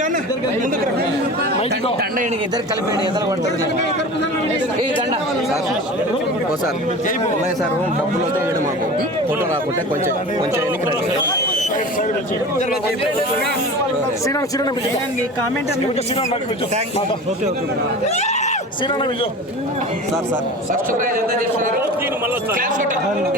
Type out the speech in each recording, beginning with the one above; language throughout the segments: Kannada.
సార్ డబ్బులు అయితే ఇవ్వడం మాకు ఫోటో రాకుంటే కొంచెం కొంచెం ఎన్నిక సార్ సార్ ఫస్ట్ ప్రైజ్ ఎంత తీసుకున్నారు మళ్ళీ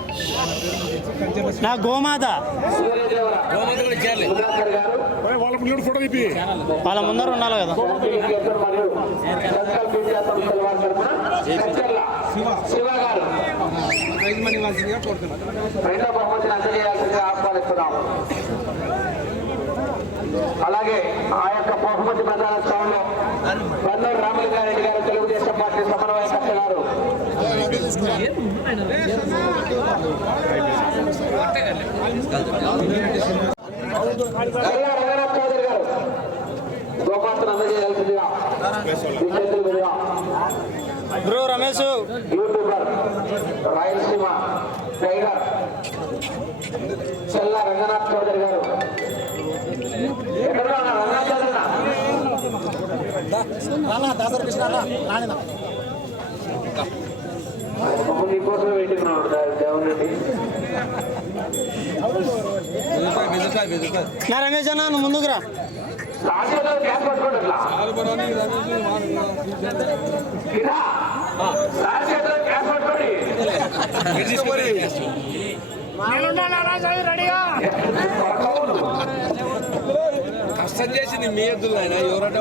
నా గోమాత వాళ్ళ ముందర ఉండాలి కదా అలాగే ఆ యొక్క బహుమతి ప్రధాన స్థానంలో పల్లెలు రామలింగారెడ్డి గారు తెలుగుదేశం పార్టీ సమన్వయ కక్ష గారు ರಂಗನಾಥ್ ಚೌಧರಿ ಗಾರೋಪ್ರಮೇಶು ಯೂಟ್ಯೂಬರ್ಂಗನಾಥ್ ಚೌಧರಿ ಗಾರೀಸಿರೋ ದೇವನ್ ರೆಡ್ಡಿ ರಮೇಶ್ ಮುಂದ್ರ ಕಷ್ಟ ಎವರ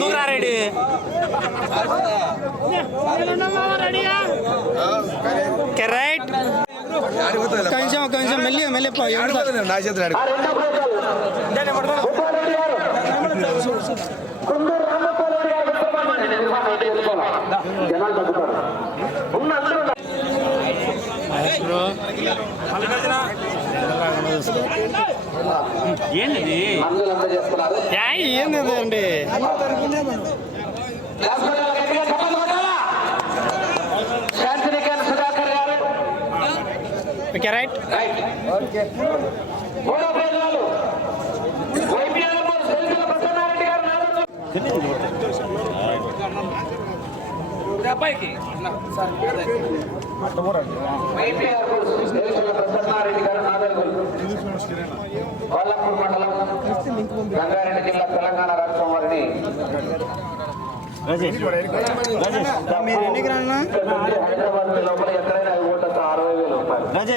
ಮುಂದೆ ஓகே ரைட் கொஞ்சம் கொஞ்சம் மெல்லிய மெல்லியப்பா எவ்வளோ நாசத்தில் ఏంటి ओके राइट मंडल रंगारे जिला राजेश